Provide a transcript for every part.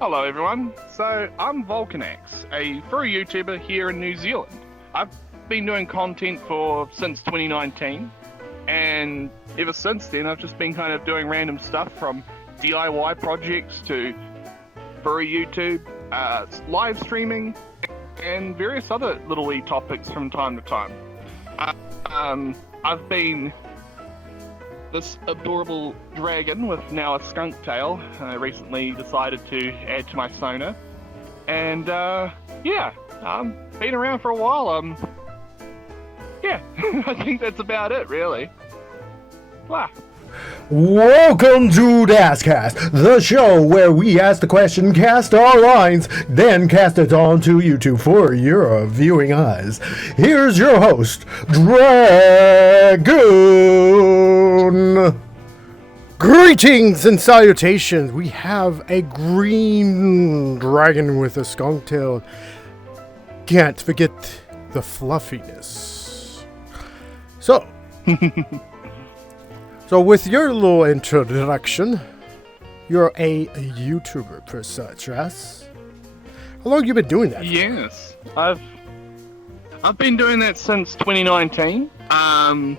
Hello everyone, so I'm Volkinaxe, a furry YouTuber here in New Zealand. I've been doing content since 2019, and ever since then I've just been kind of doing random stuff from DIY projects to furry YouTube, live streaming, and various other little wee topics from time to time. I've been this adorable dragon with now a skunk tail. I recently decided to add to my Sona. And been around for a while. I think that's about it, really. Blah. Welcome to Askast, the show where we ask the question, cast our lines, then cast it onto YouTube for your viewing eyes. Here's your host, Drackgoon. Greetings and salutations. We have a green dragon with a skunk tail. Can't forget the fluffiness. So with your little introduction, you're a YouTuber per such, yes? How long have you been doing that? Yes, I've been doing that since 2019. And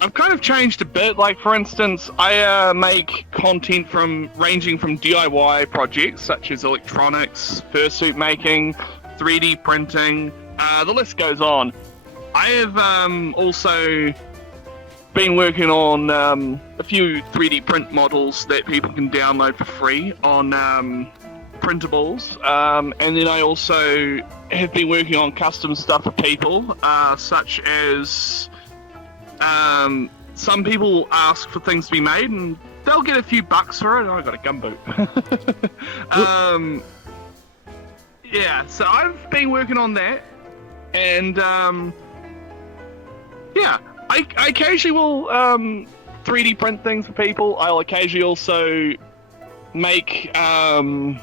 I've kind of changed a bit. Like, for instance, I make content ranging from DIY projects such as electronics, fursuit making, 3D printing, the list goes on. I have also been working on a few 3D print models that people can download for free on printables, and then I also have been working on custom stuff for people, such as some people ask for things to be made and they'll get a few bucks for it. Oh, I got a gumboot. So I've been working on that, and I occasionally will 3D print things for people. I'll occasionally also make all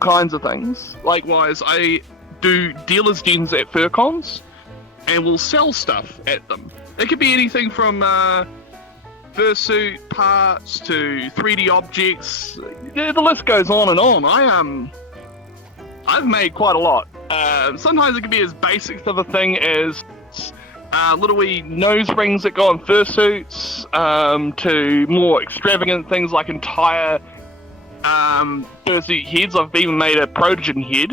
kinds of things. Likewise, I do dealer's dens at furcons and will sell stuff at them. It could be anything from fursuit parts to 3D objects. The list goes on and on. I've made quite a lot. Sometimes it can be as basic of a thing as little wee nose rings that go on fursuits, to more extravagant things like entire fursuit heads. I've even made a protogen head,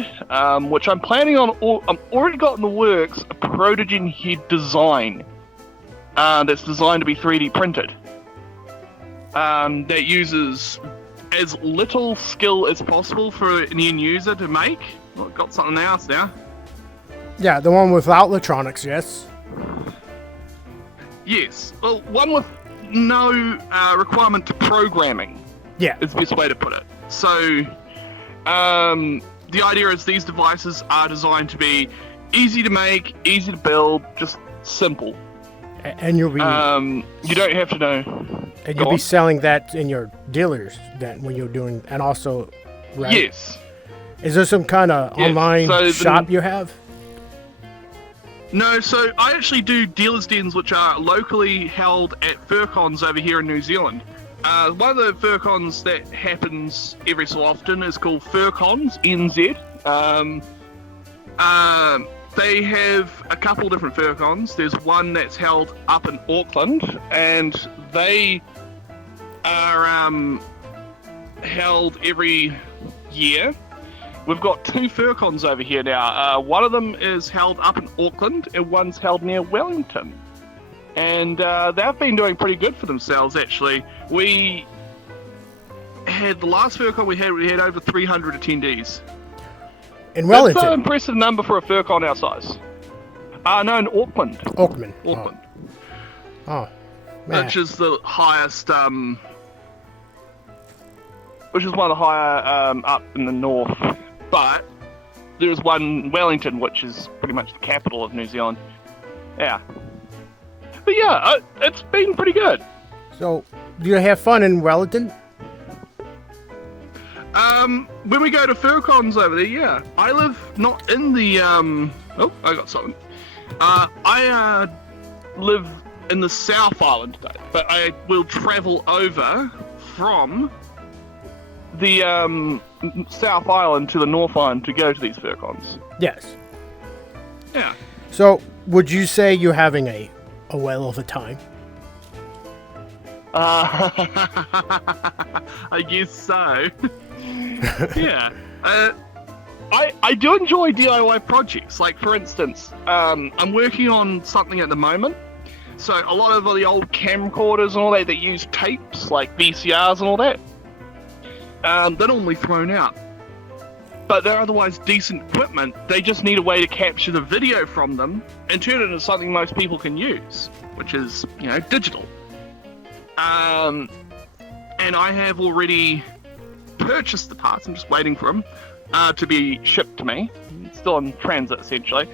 which I'm planning on. I've already got in the works a protogen head design that's designed to be 3D printed. That uses as little skill as possible for an end user to make. Well, got something else now. Yeah, the one without electronics, yes? Yes. Well, one with no requirement to programming. Yeah. Is the best way to put it. So, the idea is these devices are designed to be easy to make, easy to build, just simple. And you'll be... you don't have to know... And you'll be selling that in your dealers then when you're doing... And also... Right? Yes. Is there some kind of online shop you have? No, so I actually do dealers' dens, which are locally held at furcons over here in New Zealand. One of the furcons that happens every so often is called Furcons NZ. They have a couple different furcons. There's one that's held up in Auckland, and they are held every year. We've got two furcons over here now. One of them is held up in Auckland, and one's held near Wellington. And they've been doing pretty good for themselves, actually. We had the last furcon we had over 300 attendees. In Wellington? That's an impressive number for a furcon our size. No, in Auckland. Auckland. Oh, man. Which is the highest, which is one of the higher up in the north. But there's one in Wellington, which is pretty much the capital of New Zealand. Yeah. But yeah, it's been pretty good. So, do you have fun in Wellington? When we go to furcons over there, yeah. I live not in the, oh, I got something. I live in the South Island today, but I will travel over from the South Island to the North Island to go to these furcons. Yes. Yeah. So, would you say you're having a whale of a time? I guess so. Yeah. I do enjoy DIY projects. Like, for instance, I'm working on something at the moment. So a lot of the old camcorders and all that use tapes, like VCRs and all that, they're normally thrown out. But they're otherwise decent equipment. They just need a way to capture the video from them and turn it into something most people can use, which is, digital. And I have already purchased the parts. I'm just waiting for them to be shipped to me. It's still in transit, essentially.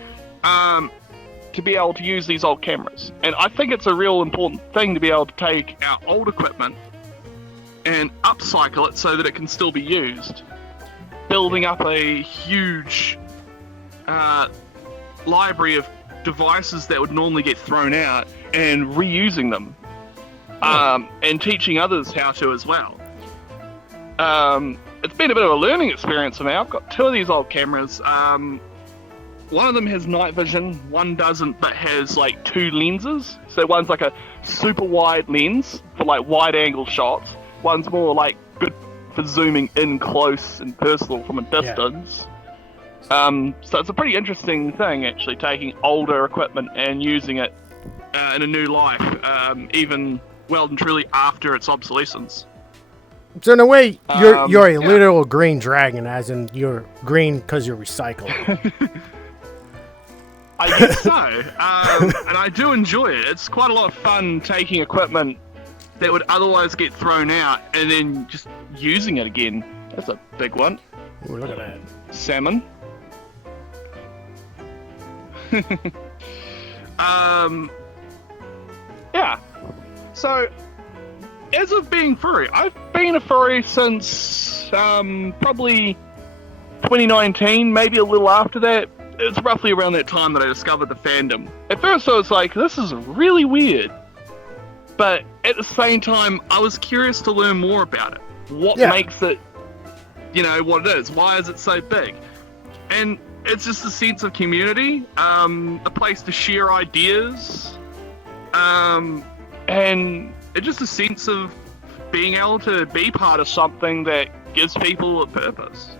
To be able to use these old cameras. And I think it's a real important thing to be able to take our old equipment and upcycle it so that it can still be used. Building up a huge library of devices that would normally get thrown out and reusing them. And teaching others how to as well. It's been a bit of a learning experience for me. I've got 2 of these old cameras. One of them has night vision, one doesn't, but has like 2 lenses. So one's like a super wide lens for like wide angle shots. One's more like good for zooming in close and personal from a distance. Yeah. So it's a pretty interesting thing, actually, taking older equipment and using it in a new life, even well and truly after its obsolescence. So in a way, you're a literal green dragon, as in you're green because you're recycling. I guess so, and I do enjoy it. It's quite a lot of fun taking equipment that would otherwise get thrown out and then just using it again. That's a big one. Ooh, look at that. Salmon. Yeah. So, as of being furry, I've been a furry since probably 2019, maybe a little after that. It's roughly around that time that I discovered the fandom. At first I was like, this is really weird. But at the same time, I was curious to learn more about it. What makes it, what it is. Why is it so big? And it's just a sense of community, a place to share ideas, and it's just a sense of being able to be part of something that gives people a purpose.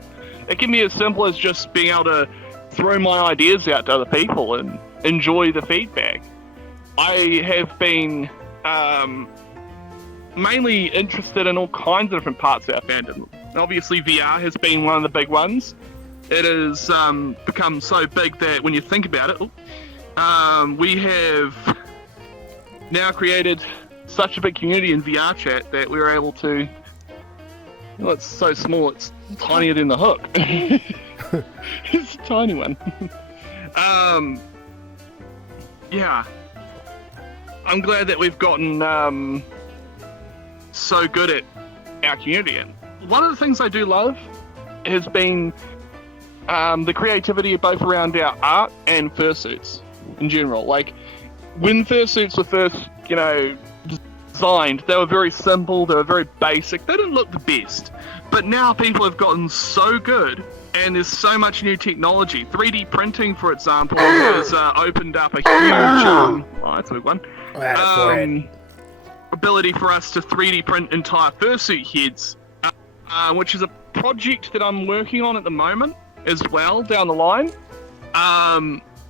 It can be as simple as just being able to throw my ideas out to other people and enjoy the feedback. I have been mainly interested in all kinds of different parts of our fandom. Obviously VR has been one of the big ones. It has become so big that when you think about it, we have now created such a big community in VR chat that we were able to, it's so small, it's tinier than the hook. It's a tiny one. Yeah. I'm glad that we've gotten so good at our community. And one of the things I do love has been the creativity both around our art and fursuits in general. Like, when fursuits were first, designed, they were very simple, they were very basic, they didn't look the best. But now people have gotten so good, and there's so much new technology. 3D printing, for example, has opened up a huge, that's a big one, ability for us to 3D print entire fursuit heads, which is a project that I'm working on at the moment as well, down the line,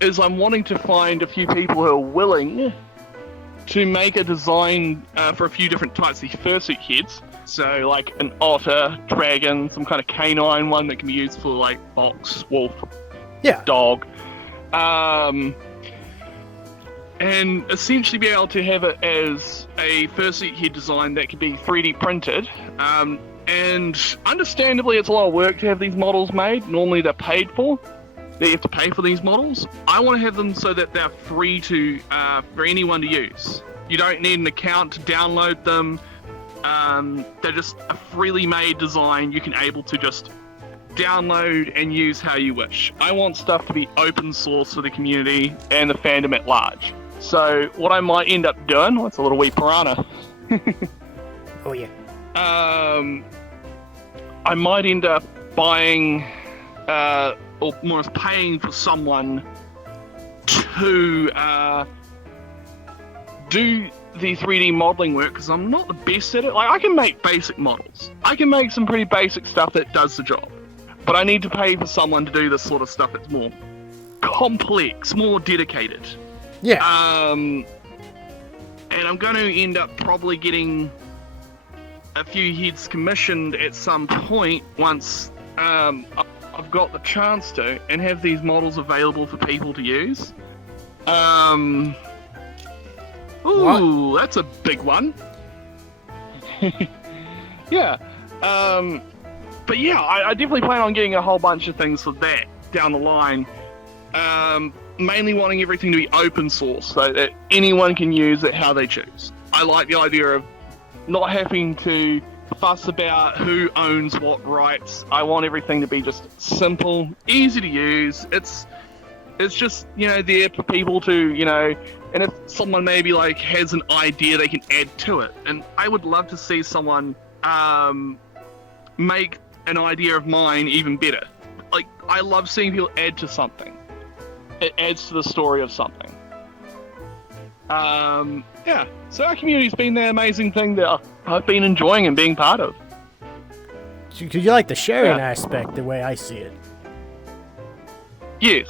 is I'm wanting to find a few people who are willing to make a design for a few different types of fursuit heads. So, like an otter, dragon, some kind of canine one that can be used for, like, fox, wolf, dog. And essentially be able to have it as a fursuit head design that can be 3D printed. And understandably, it's a lot of work to have these models made. Normally, they're paid for. You have to pay for these models. I want to have them so that they're free to for anyone to use. You don't need an account to download them. They're just a freely made design you can able to just download and use how you wish. I want stuff to be open source for the community and the fandom at large. So what I might end up doing, it's a little wee piranha. Oh yeah. I might end up buying or more as paying for someone to do the 3D modeling work, because I'm not the best at it. Like, I can make basic models. I can make some pretty basic stuff that does the job. But I need to pay for someone to do this sort of stuff that's more complex, more dedicated. Yeah. And I'm going to end up probably getting a few heads commissioned at some point once I've got the chance to, and have these models available for people to use. Ooh, that's a big one. Yeah. But yeah, I definitely plan on getting a whole bunch of things for that down the line. Mainly wanting everything to be open source so that anyone can use it how they choose. I like the idea of not having to fuss about who owns what rights. I want everything to be just simple, easy to use. It's just, there for people to, and if someone maybe like has an idea, they can add to it. And I would love to see someone make an idea of mine even better. Like, I love seeing people add to something. It adds to the story of something. Yeah, so our community's been the amazing thing that I've been enjoying and being part of. Because you like the sharing aspect, the way I see it. Yes,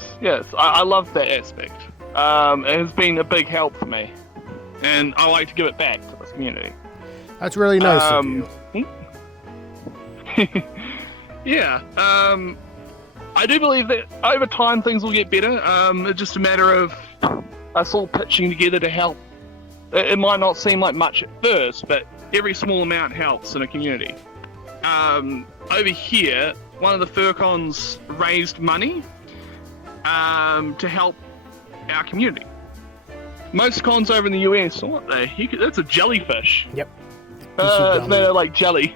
I love that aspect. It has been a big help for me, and I like to give it back to this community. That's really nice of you. Yeah, I do believe that over time things will get better. It's just a matter of us all pitching together to help. It might not seem like much at first, but every small amount helps in a community. Over here, one of the Furcons raised money to help our community. Most cons over in the US, what the heck? That's a jellyfish. Yep. It's made of like jelly.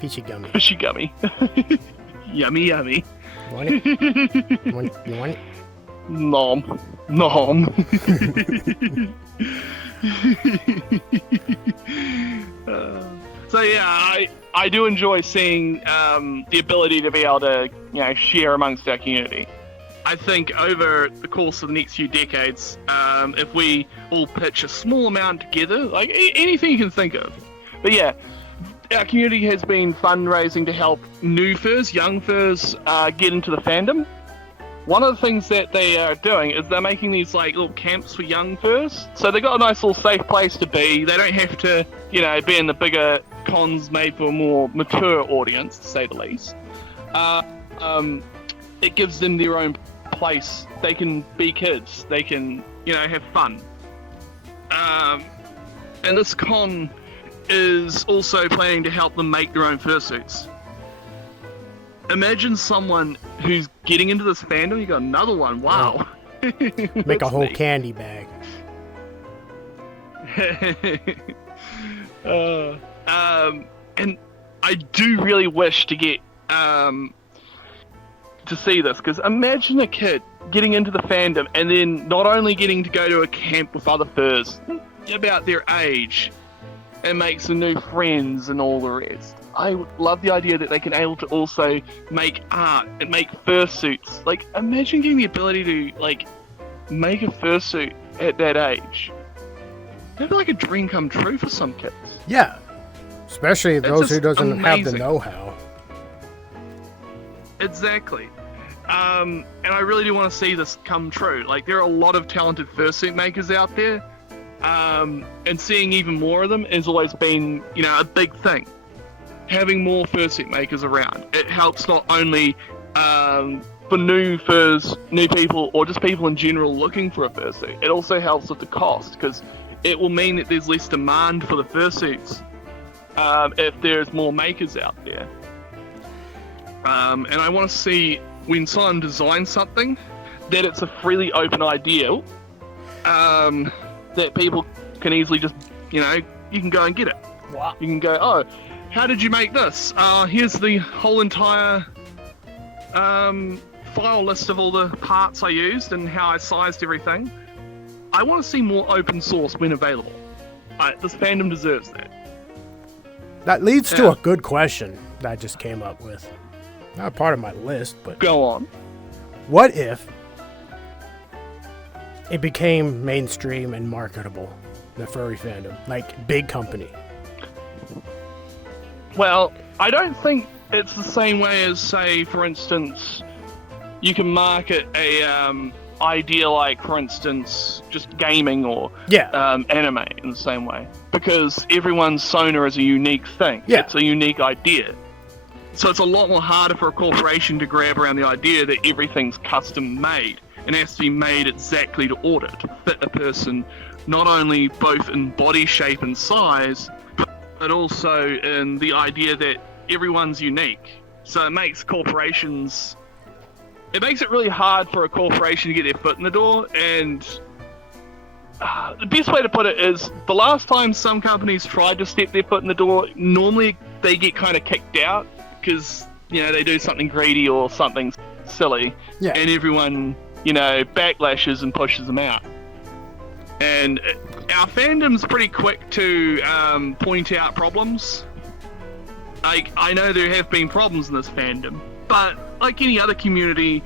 Peachy gummy. Fishy gummy. Yummy, yummy. You want it? You want it? Nom. Nom. So yeah, I do enjoy seeing the ability to be able to share amongst our community. I think over the course of the next few decades, if we all pitch a small amount together, like anything you can think of. But yeah, our community has been fundraising to help new furs, young furs, get into the fandom. One of the things that they are doing is they're making these like little camps for young furs. So they've got a nice little safe place to be. They don't have to, be in the bigger cons made for a more mature audience, to say the least. It gives them their own place. They can be kids. They can, have fun. And this con is also planning to help them make their own fursuits. Imagine someone who's getting into this fandom, you got another one, wow. Make a whole candy bag. And I do really wish to get to see this, because imagine a kid getting into the fandom and then not only getting to go to a camp with other furs about their age and make some new friends and all the rest. I love the idea that they can able to also make art and make fursuits. Like, imagine getting the ability to, like, make a fursuit at that age. That'd be like a dream come true for some kids. Yeah. Especially those who doesn't amazing. have the know-how. Exactly. And I really do want to see this come true. Like, there are a lot of talented fursuit makers out there. And seeing even more of them has always been, a big thing. Having more fursuit makers around. It helps not only for new furs, new people, or just people in general looking for a fursuit. It also helps with the cost, because it will mean that there's less demand for the fursuits if there's more makers out there. And I want to see, when someone designs something, that it's a freely open idea, that people can easily just, you can go and get it. Wow. You can go, oh, how did you make this? Here's the whole entire file list of all the parts I used and how I sized everything. I want to see more open source when available. This fandom deserves that. That leads to a good question. that I just came up with. Not part of my list, but Go on. what if it became mainstream and marketable, the furry fandom, like big company? Well, I don't think it's the same way as, say, for instance, you can market a idea like, for instance, just gaming or anime in the same way, because everyone's Sona is a unique thing. Yeah. It's a unique idea. So it's a lot more harder for a corporation to grab around the idea that everything's custom made and has to be made exactly to order to fit a person, not only both in body shape and size, but also in the idea that everyone's unique. So it makes corporations... It makes it really hard for a corporation to get their foot in the door, and the best way to put it is, the last time some companies tried to step their foot in the door, normally they get kind of kicked out, because, you know, they do something greedy or something silly, and everyone, you know, backlashes and pushes them out. And our fandom's pretty quick to point out problems. Like, I know there have been problems in this fandom, but like any other community,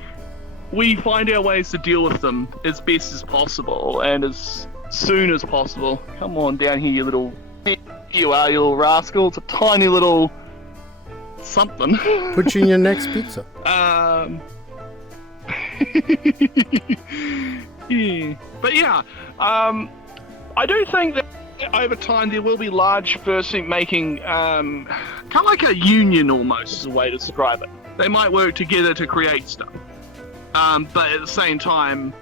we find our ways to deal with them as best as possible and as soon as possible. Come on down here, you little... Here you are, you little rascal. It's a tiny little... something. Put you in your next pizza. Yeah. But yeah, I do think that over time there will be large fursuit making, kind of like a union almost is a way to describe it. They might work together to create stuff. But at the same time,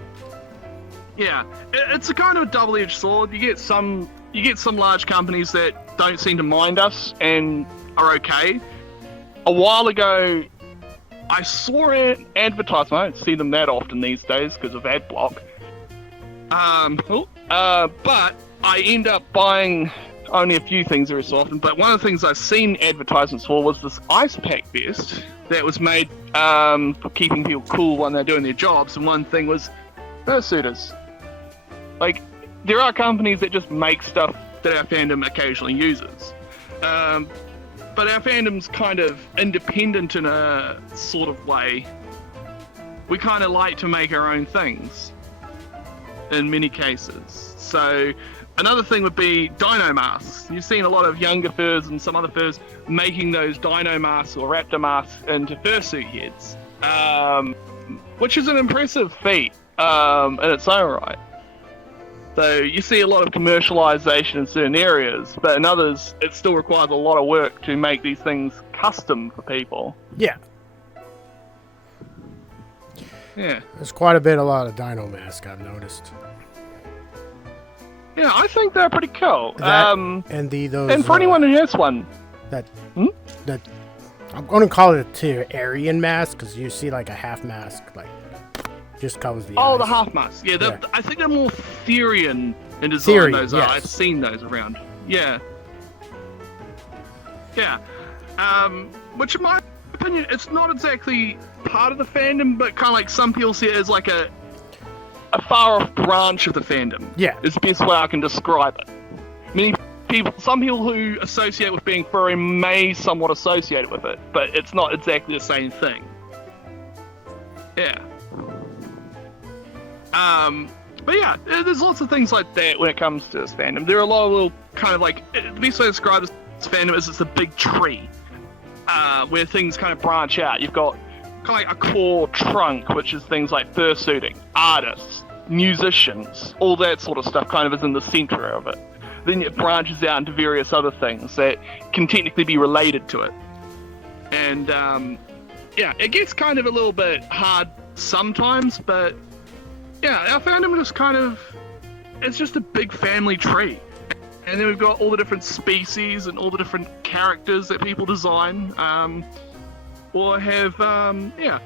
yeah, it's a kind of a double-edged sword. You get some large companies that don't seem to mind us and are okay. A while ago, I saw an advertisement. I don't see them that often these days because of ad block. But I end up buying only a few things every so often. But one of the things I've seen advertisements for was this ice pack vest that was made for keeping people cool when they're doing their jobs. And one thing was fursuiters. Like, there are companies that just make stuff that our fandom occasionally uses. But our fandom's kind of independent in a sort of way. We kind of like to make our own things in many cases. So another thing would be dino masks. You've seen a lot of younger furs and some other furs making those dino masks or raptor masks into fursuit heads, which is an impressive feat in its own right. So you see a lot of commercialization in certain areas, but in others it still requires a lot of work to make these things custom for people. Yeah. Yeah. There's quite a lot of dino masks I've noticed. Yeah, I think they're pretty cool. That, and those. And for anyone who has one. That I'm going to call it a Aryan mask, because you see like a half mask, like, just covers the eyes. The half mask. Yeah, Yeah. I think they're more Therian in design. Therian, Those are. yes. I've seen those around. Yeah. Yeah. Which in my opinion, it's not exactly part of the fandom, but kind of like some people see it as like a far-off branch of the fandom. Yeah. Is the best way I can describe it. Some people who associate with being furry may somewhat associate with it, but it's not exactly the same thing. Yeah. But yeah, there's lots of things like that when it comes to this fandom. There are a lot of little kind of like, the best way to describe this fandom is it's a big tree, where things kind of branch out. You've got kind of like a core trunk, which is things like fursuiting, artists, musicians, all that sort of stuff kind of is in the center of it. Then it branches out into various other things that can technically be related to it. And yeah, it gets kind of a little bit hard sometimes, but yeah, our fandom is kind of, it's just a big family tree. And then we've got all the different species and all the different characters that people design, or have, yeah.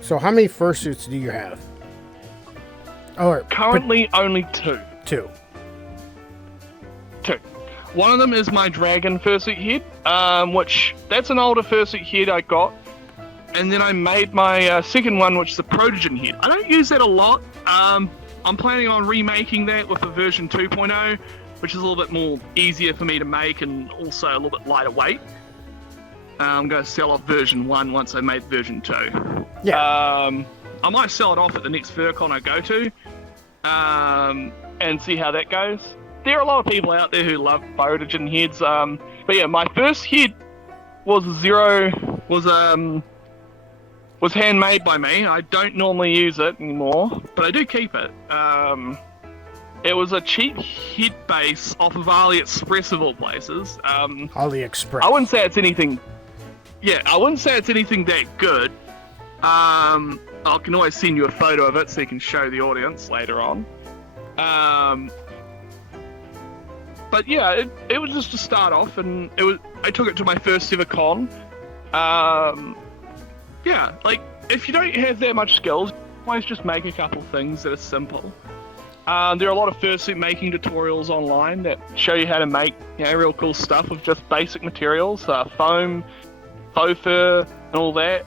So how many fursuits do you have? Currently only two. Two. One of them is my dragon fursuit head, which, that's an older fursuit head I got. And then I made my second one, which is the Protogen head. I don't use that a lot. I'm planning on remaking that with a version 2.0, which is a little bit more easier for me to make and also a little bit lighter weight. I'm going to sell off version 1 once I made version 2. Yeah. I might sell it off at the next FurCon I go to, and see how that goes. There are a lot of people out there who love Photogen heads, but yeah, my first head was handmade by me. I don't normally use it anymore, but I do keep it. It was a cheap head base off of AliExpress of all places. AliExpress. I wouldn't say it's anything. Yeah, I wouldn't say it's anything that good. I can always send you a photo of it so you can show the audience later on. But yeah, it was just to start off, and I took it to my first ever con. Yeah, like, if you don't have that much skills, always just make a couple things that are simple. There are a lot of fursuit making tutorials online that show you how to make, real cool stuff with just basic materials, foam, faux fur, and all that.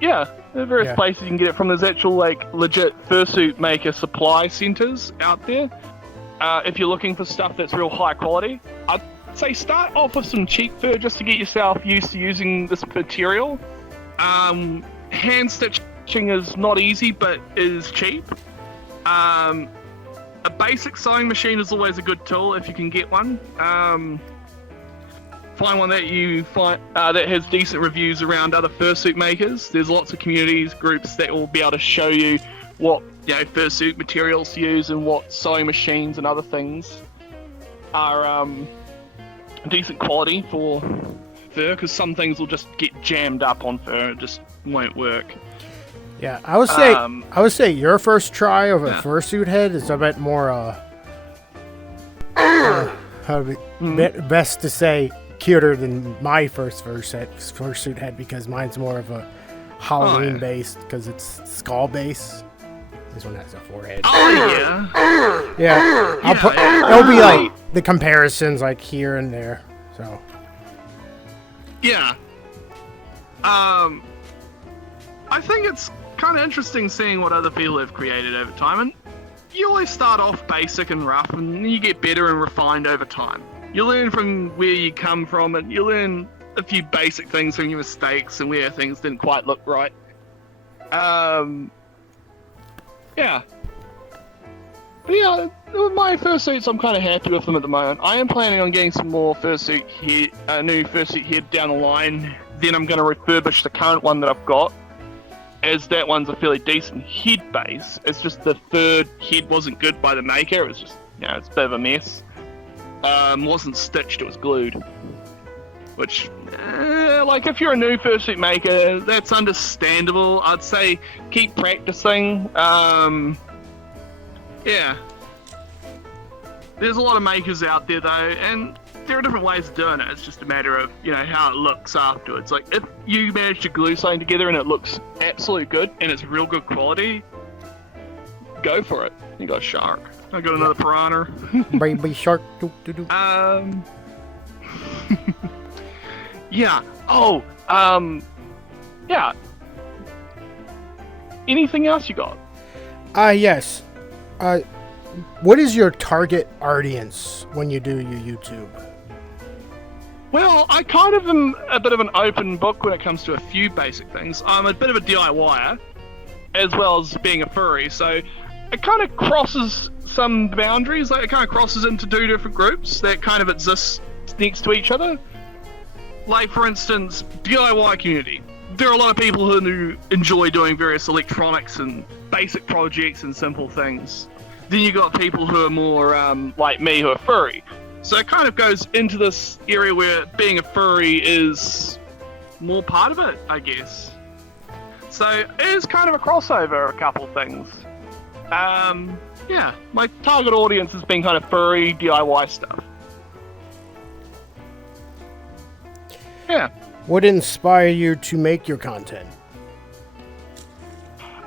Yeah, there are various places you can get it from. There's actual, legit fursuit maker supply centers out there. If you're looking for stuff that's real high quality, I'd say start off with some cheap fur just to get yourself used to using this material. Hand stitching is not easy, but is cheap. A basic sewing machine is always a good tool if you can get one. Find one that you find that has decent reviews around other fursuit makers. There's lots of communities, groups that will be able to show you what fursuit materials to use and what sewing machines and other things are decent quality for fur, because some things will just get jammed up on fur. It just won't work. Yeah, I would say your first try of a fursuit head is a bit more best to say cuter than my first fursuit head, because mine's more of a Halloween based, because it's skull base. This one has a forehead. Oh yeah. Yeah. It'll be like the comparisons like here and there. So. Yeah. I think it's kind of interesting seeing what other people have created over time, and you always start off basic and rough, and then you get better and refined over time. You learn from where you come from, and you learn a few basic things from your mistakes and where things didn't quite look right. Yeah. But yeah, with my fursuits, I'm kind of happy with them at the moment. I am planning on getting some more new fursuit head down the line. Then I'm going to refurbish the current one that I've got, as that one's a fairly decent head base. It's just the third head wasn't good by the maker. It was just, it's a bit of a mess. Wasn't stitched, it was glued. Which, if you're a new fursuit maker, that's understandable. I'd say keep practicing. Yeah. There's a lot of makers out there, though, and there are different ways of doing it. It's just a matter of, how it looks afterwards. Like, if you manage to glue something together and it looks absolutely good, and it's real good quality, go for it. You got a shark. I got another piranha. Baby shark. Yeah. Oh, yeah. Anything else you got? Yes. What is your target audience when you do your YouTube? Well, I kind of am a bit of an open book when it comes to a few basic things. I'm a bit of a DIYer, as well as being a furry, so it kind of crosses some boundaries. Like, it kind of crosses into two different groups that kind of exist next to each other. Like, for instance, DIY community. There are a lot of people who enjoy doing various electronics and basic projects and simple things. Then you got people who are more like me, who are furry. So it kind of goes into this area where being a furry is more part of it, I guess. So it is kind of a crossover, a couple things. Yeah, my target audience has been kind of furry DIY stuff. Yeah. What inspired you to make your content?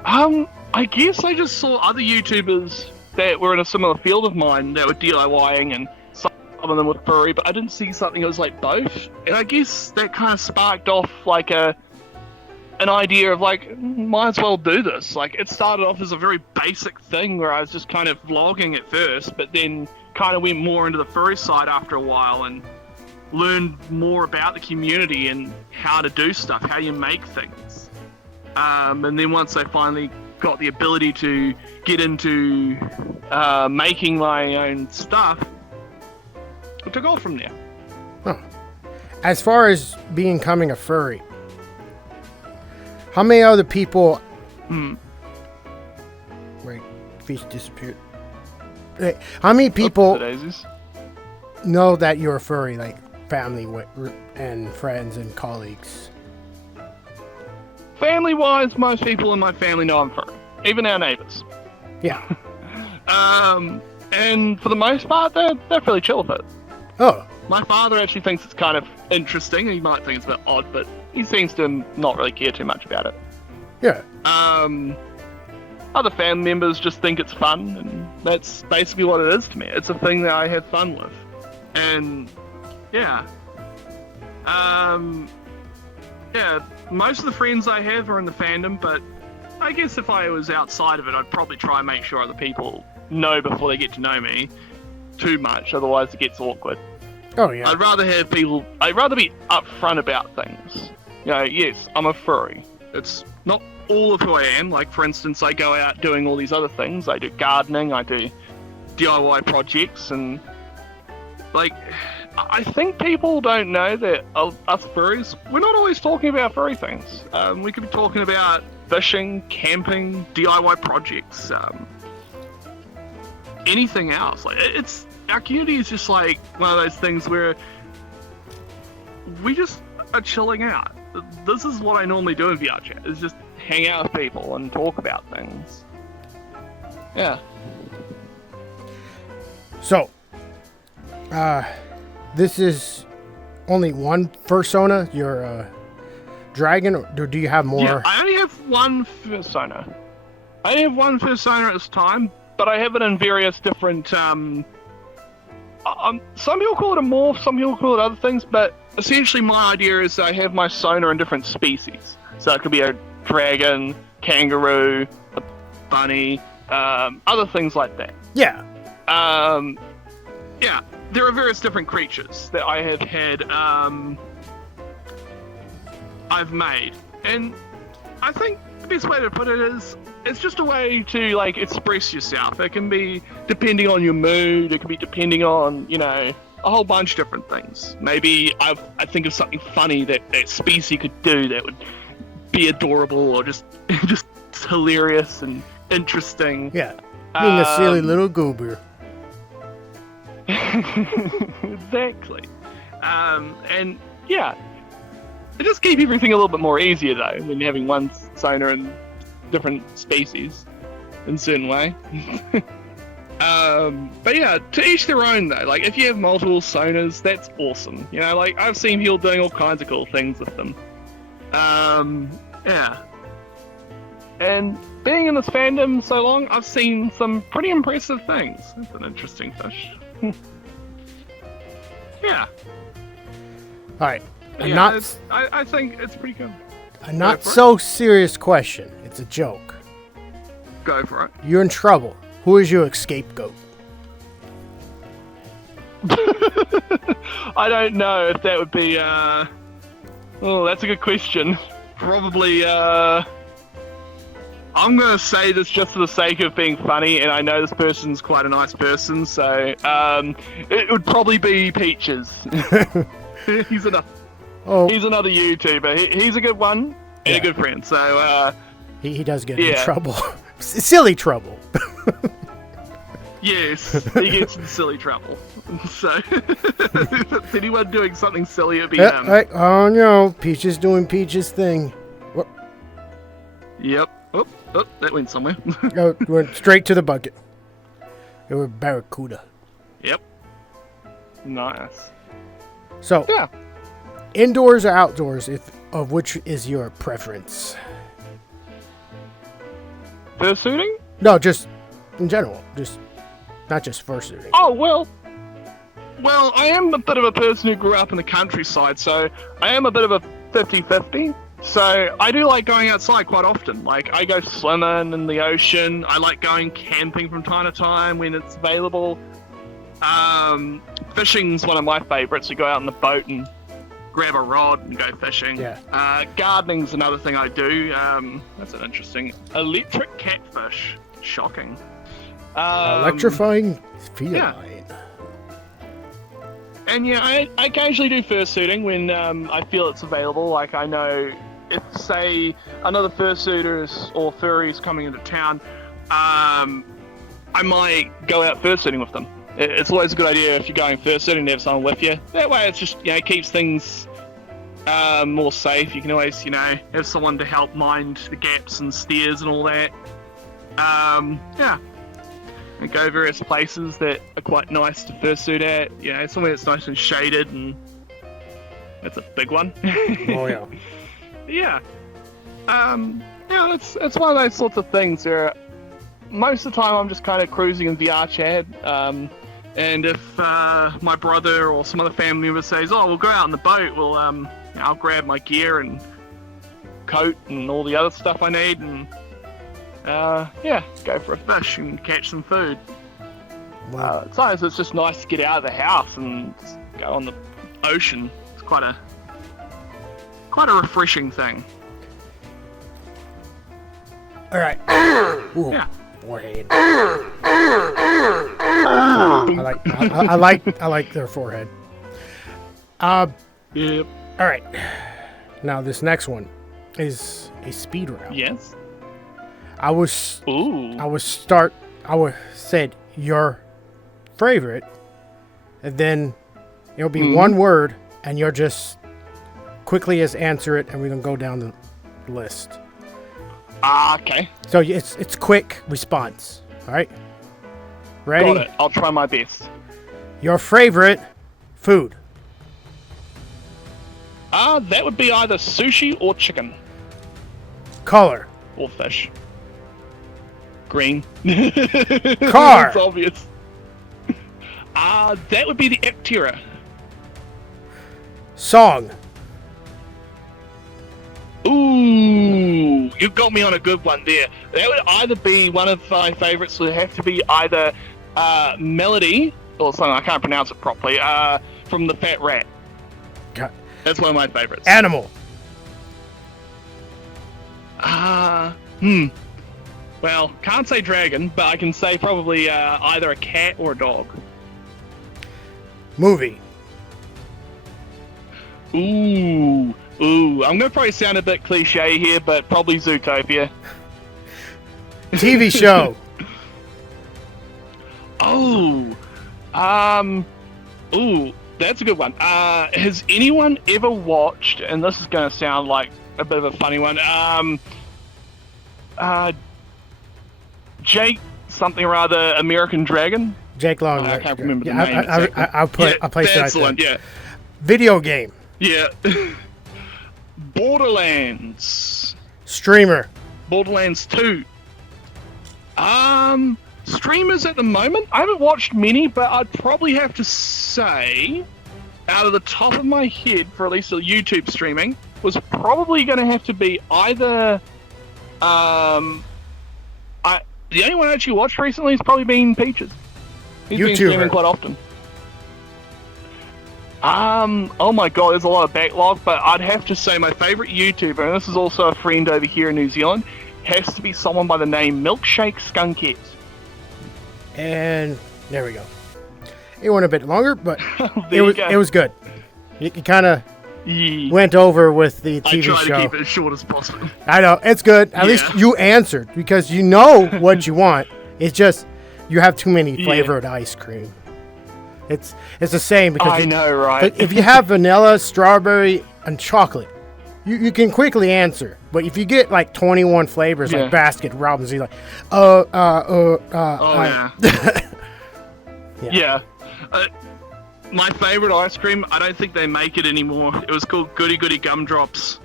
I guess I just saw other YouTubers that were in a similar field of mine that were DIYing, and some of them were furry, but I didn't see something that was like both. And I guess that kind of sparked off like an idea of like, might as well do this. Like, it started off as a very basic thing where I was just kind of vlogging at first, but then kind of went more into the furry side after a while, and learned more about the community and how to do stuff, how you make things. And then once I finally got the ability to get into making my own stuff, it took off from there. Huh. As far as becoming a furry, how many other people... Wait, fish disappeared. Wait, how many people know that you're a furry, like family and friends and colleagues? Family-wise, most people in my family know I'm furry. Even our neighbours. Yeah. And for the most part, they're fairly chill with it. Oh. My father actually thinks it's kind of interesting. He might think it's a bit odd, but he seems to not really care too much about it. Yeah. Other family members just think it's fun, and that's basically what it is to me. It's a thing that I have fun with. And, yeah. Yeah, most of the friends I have are in the fandom, but I guess if I was outside of it, I'd probably try and make sure other people know before they get to know me too much, otherwise it gets awkward. Oh, yeah. I'd rather be upfront about things. You know, yes, I'm a furry. It's not all of who I am. Like, for instance, I go out doing all these other things. I do gardening, I do DIY projects, and, like, I think people don't know that us furries, we're not always talking about furry things. We could be talking about fishing, camping, DIY projects, anything else. Like, our community is just like one of those things where we just are chilling out. This is what I normally do in VR chat, is just hang out with people and talk about things. Yeah. So, this is only one fursona? You're a dragon, or do you have more? Yeah, I only have one fursona. I only have one fursona at this time, but I have it in various different, some people call it a morph, some people call it other things, but essentially my idea is I have my sona in different species. So it could be a dragon, kangaroo, a bunny, other things like that. Yeah. Yeah, there are various different creatures that I have had, I've made. And I think the best way to put it is, it's just a way to, like, express yourself. It can be depending on your mood, it can be depending on, you know, a whole bunch of different things. Maybe I think of something funny that species could do that would be adorable or just hilarious and interesting. Yeah, being a silly little goober. Exactly. And yeah, it just keeps everything a little bit more easier though when you're having one sona in different species in a certain way. But yeah, to each their own though. Like, if you have multiple sonas, that's awesome. You know, like, I've seen people doing all kinds of cool things with them. Yeah. And being in this fandom so long, I've seen some pretty impressive things. That's an interesting fish. Yeah. Alright. Yeah, I think it's pretty good. A not so serious question. It's a joke. Go for it. You're in trouble. Who is your scapegoat? I don't know if that would be, oh, that's a good question. Probably, I'm gonna say this just for the sake of being funny, and I know this person's quite a nice person, so, it would probably be Peaches. He's another YouTuber. He's a good one, and a good friend, so, He does get in trouble. Silly trouble. Yes, he gets in silly trouble. So, if anyone doing something silly, it'd be him. Oh no, Peach is doing Peach's thing. What? Yep. Oh, that went somewhere. Went straight to the bucket. It was Barracuda. Yep. Nice. So, yeah. Indoors or outdoors, of which is your preference? Fursuiting? No, just in general. Just not just fursuiting. Oh, well, I am a bit of a person who grew up in the countryside, so I am a bit of a 50-50. So I do like going outside quite often. Like, I go swimming in the ocean. I like going camping from time to time when it's available. fishing's one of my favorites. You go out on the boat and grab a rod and go fishing. Yeah. Gardening's another thing I do. That's an interesting. Electric catfish. Shocking. Electrifying feline. Yeah. And yeah, I occasionally do fursuiting when I feel it's available. Like I know if, say, another fursuiters or furries coming into town, I might go out fursuiting with them. It's always a good idea if you're going fursuiting to have someone with you. That way it's just, keeps things more safe. You can always, have someone to help mind the gaps and steers and all that. Yeah. And go various places that are quite nice to fursuit at. Somewhere that's nice and shaded, and that's a big one. Oh yeah. Yeah. It's one of those sorts of things where most of the time I'm just kind of cruising in VR chat. And if my brother or some other family member says, "Oh, we'll go out on the boat," well, I'll grab my gear and coat and all the other stuff I need, and go for a fish and catch some food. Wow. Sometimes it's just nice to get out of the house and just go on the ocean. It's quite a refreshing thing. All right. Ooh, Yeah. forehead. I like their forehead. Yep. All right. Now this next one is a speed round. Yes. I would said your favorite, and then it'll be one word, and you'll just quickly answer it, and we're gonna go down the list. Okay. So it's quick response. All right. Ready? Got it. I'll try my best. Your favorite food? That would be either sushi or chicken Color? or fish. Green. Car? It's obvious. That would be the Eptera. Song? Ooh, you've got me on a good one there. That would either be one of my favorites. Would have to be either Melody or something. I can't pronounce it properly. From the Fat Rat. God. That's one of my favorites. Animal? Well, can't say dragon, but I can say probably either a cat or a dog. Movie? Ooh, I'm gonna probably sound a bit cliche here, but probably Zootopia. TV show? That's a good one. Has anyone ever watched, and this is gonna sound like a bit of a funny one, Jake something or other, American Dragon? Jake Long. I can't remember the name. I placed it that's right the one, there. yeah. Video game? Yeah. Borderlands. Streamer? Borderlands 2. Streamers at the moment, I haven't watched many, but I'd probably have to say, out of the top of my head, for at least the YouTube streaming, was probably going to have to be either, the only one I actually watched recently has probably been Peaches. He's been streaming quite often. Oh my god, there's a lot of backlog, but I'd have to say my favourite YouTuber, and this is also a friend over here in New Zealand, has to be someone by the name Milkshake Skunkette. And there we go. It went a bit longer, but it was good. You kind of went over with the TV show. I try to keep it as short as possible. I know, it's good. At least you answered, because you know what you want. It's just, you have too many flavored ice cream. It's the same, because I know, right? If you have vanilla, strawberry, and chocolate, you can quickly answer. But if you get like 21 flavors, like Baskin Robbins, you're like, yeah. My favorite ice cream, I don't think they make it anymore. It was called Goody Goody Gumdrops.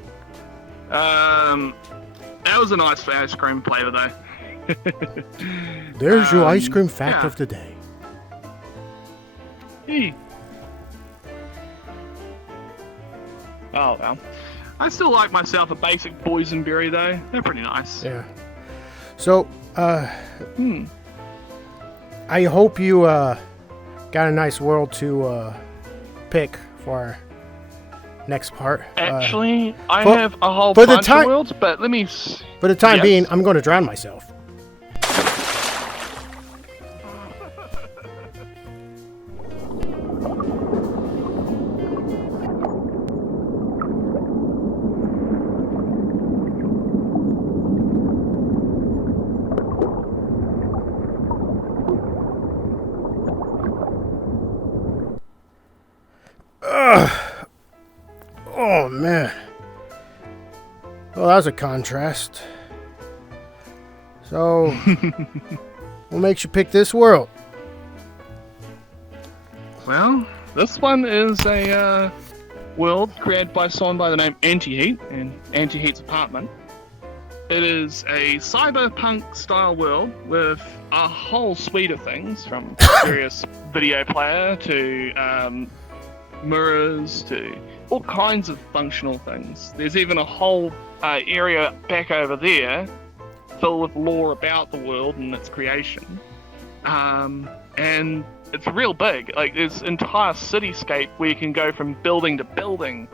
That was a nice ice cream flavor, though. There's your ice cream fact of the day. Oh, well. I still like myself a basic boysenberry, though. They're pretty nice. Yeah. So, I hope you got got a nice world to pick for our next part. Actually, I for- have a whole for the bunch time- of worlds, but let me... For the time Yes. being, I'm going to drown myself. Oh, man. Well, that was a contrast. So, what makes you pick this world? Well, this one is a world created by someone by the name Antiheat, and Antiheat's apartment. It is a cyberpunk style world with a whole suite of things, from various video player to mirrors to all kinds of functional things. There's even a whole area back over there filled with lore about the world and its creation. And it's real big. Like, there's entire cityscape where you can go from building to building.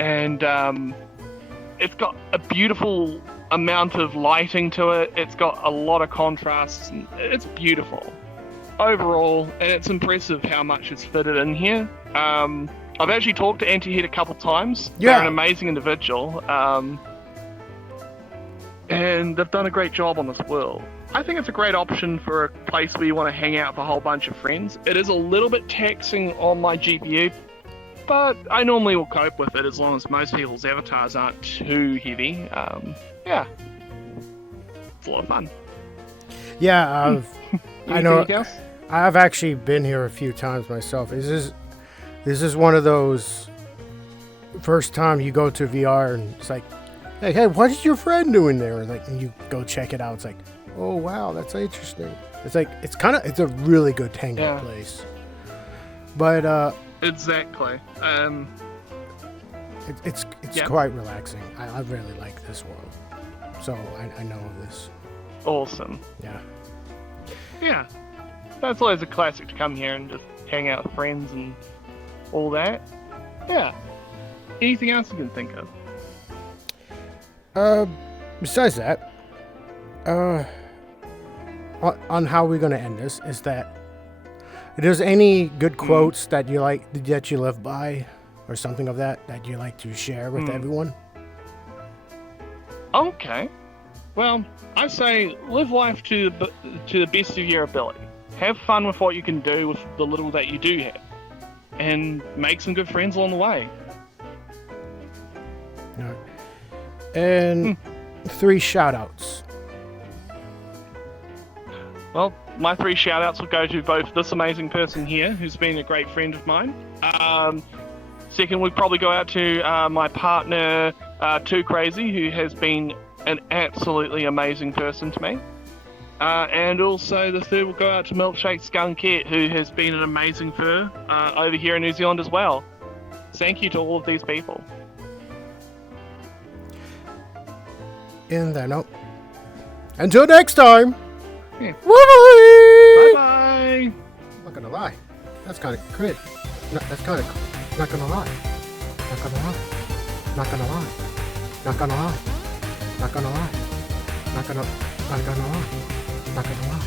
And it's got a beautiful amount of lighting to it. It's got a lot of contrasts. And it's beautiful overall, and it's impressive how much is fitted in here. I've actually talked to Antiheat a couple times. Yeah. They're an amazing individual. And they've done a great job on this world. I think it's a great option for a place where you want to hang out with a whole bunch of friends. It is a little bit taxing on my GPU, but I normally will cope with it as long as most people's avatars aren't too heavy. Yeah. It's a lot of fun. Yeah, I know. Anything else? I've actually been here a few times myself. This is one of those first time you go to VR and it's like, hey, what is your friend doing there? Like, and you go check it out. It's like, oh wow, that's interesting. It's like it's a really good hangout place. But Exactly. it's Yeah. quite relaxing. I really like this world, so I know of this. Awesome. Yeah. Yeah. That's always a classic to come here and just hang out with friends and all that. Yeah. Anything else you can think of? Besides that, on how we're gonna end this is that if there's any good quotes that you like that you live by, or something of that you like to share with everyone. Okay. Well, I say live life to the best of your ability. Have fun with what you can do with the little that you do have, and make some good friends along the way. All right. And 3 shout-outs. Well, my 3 shout-outs will go to both this amazing person here, who's been a great friend of mine. Second, we'd probably go out to my partner, Too Crazy, who has been an absolutely amazing person to me. And also the third will go out to Milkshake Skunkette, who has been an amazing fur over here in New Zealand as well. Thank you to all of these people. In that note. Until next time. Yeah. Bye-bye. Bye-bye! I'm not gonna lie. That's kind of crit. That's kind of. Not gonna lie. Not gonna lie. Not gonna lie. Not gonna lie. Not gonna lie. Not gonna lie. Not gonna lie.